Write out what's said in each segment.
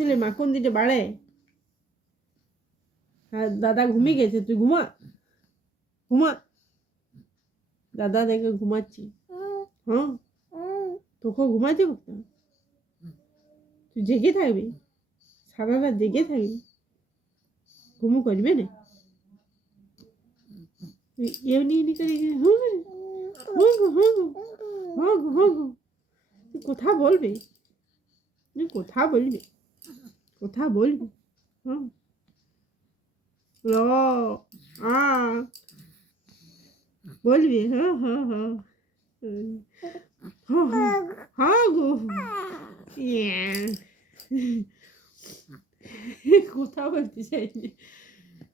ছেলে মাখন দিতে বাড়ে। আর দাদা ঘুমিয়ে গেছে, তুই ঘুমা ঘুমা। দাদা দেখে ঘুমাচ্ছি। হ্যাঁ তোকে ঘুমাতে বলতাম, তুই জেগে থাকবি, সারা রাত জেগে থাকবি, ঘুমু করবে না। এমনি করে তুই কথা বলবি, তুই কথা বলবি, কথা বলবি। হ্যাঁ ল আ বলবি। হ্যাঁ হ্যাঁ হ্যাঁ হ্যাঁ গো কথা বলতে চাইছি।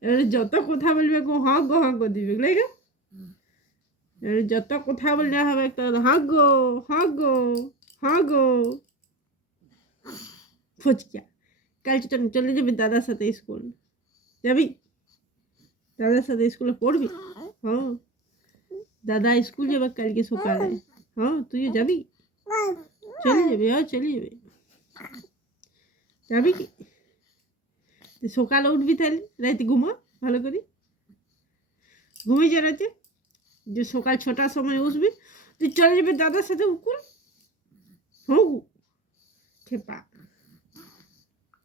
এবারে যত কথা বলবে গো হাঁ গো দিবে লাগে। এবারে যত কথা বললে হবে তো হাঁ গো হাঁ গো হাঁ গো। ফুচকা কাল চলে যাবি দাদার সাথে স্কুল, যাবি দাদার সাথে স্কুলে পড়বি। হ্যাঁ দাদা স্কুল যাবে কালকে সকালে। হ্যাঁ তুইও যাবি, চলে যাবে। হ্যাঁ চলে যাবে, যাবি কি তুই সকালে উঠবি, তাহলে রাতে ঘুমা ভালো করে, ঘুমিয়ে যা রাতে, যে সকাল 6টার সময় উঠবি, তুই চলে যাবি দাদার সাথে উকুল। হ্যাঁ খেপা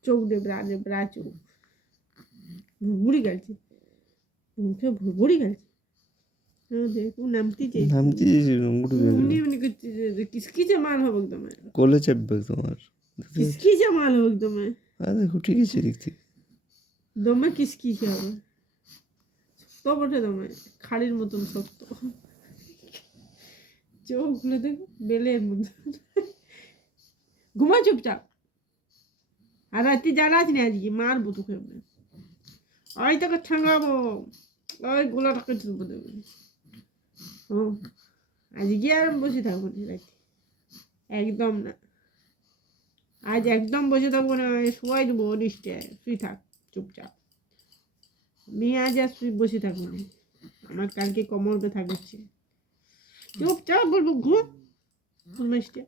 চোখ দেবরা চোখ ভুড়ি গেছে, মুখে ভুড়ি গেছে। দেখো নামতে এমনি করছে, কিসকিছে মাল হবে একদম, কোলে চাপবে তোমার, কিসকিছে মাল হবে একদম। দেখো ঠিক আছে দেখতে দমে কিসকিছে হবে, শক্ত বটে দমে, খাড়ির মতন শক্ত। চোখগুলো দেখো বেলের মতন। ঘুমা চুপচাপ, আর রাতে জ্বালাস না আজকে, মারবো তোকে। ওই তোকে ঠেঙাবো, ওই গোলাটাকে চুপে দেবে। হুম আজকে আর বসে থাকবো না রাতে, একদম না, আজ একদম বসে থাকবো না, শোয়াই দেবো নিশ্চয়, শুই থাক চুপচাপ। মেয়ে আজ আর শুই বসে থাকবো না, আমার কালকে কোমর ব্যথা করছে। চুপচাপ বলবো ঘুম, মিষ্টি।